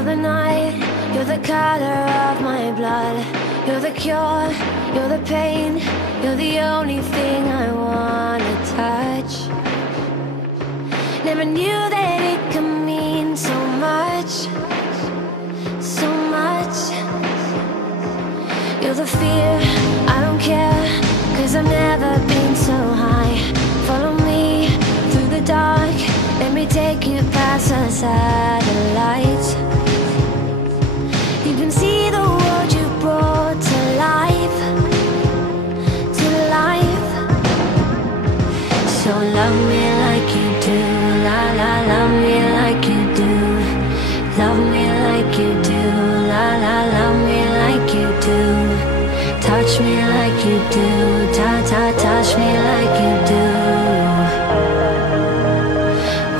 You're the night, you're the color of my blood. You're the cure, you're the pain. You're the only thing I wanna touch. Never knew that it could mean so much, so much. You're the fear, I don't care, 'cause I've never been so high. Follow me through the dark, let me take you past the satellites. You can see the world you brought to life, to life. So love me like you do, la la, love me like you do. Love me like you do, la la, love me like you do. Touch me like you do, ta ta, touch me like you do.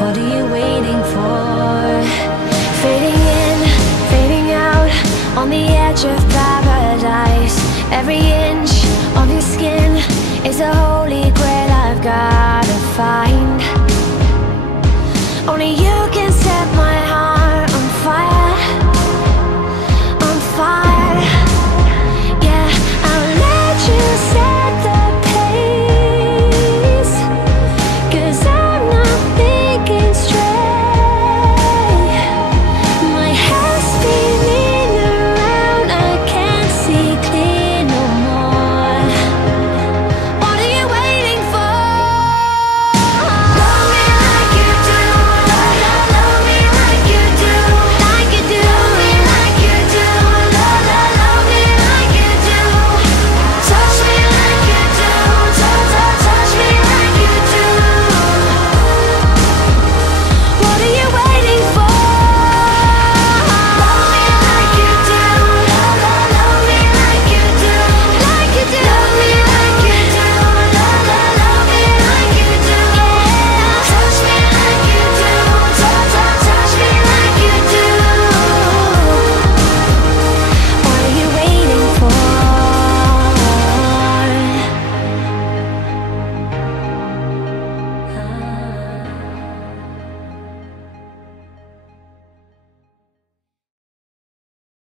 What are you waiting for? Fading in, fading out, on the edge of paradise. Every inch of your skin is a holy grail I've gotta find. Only you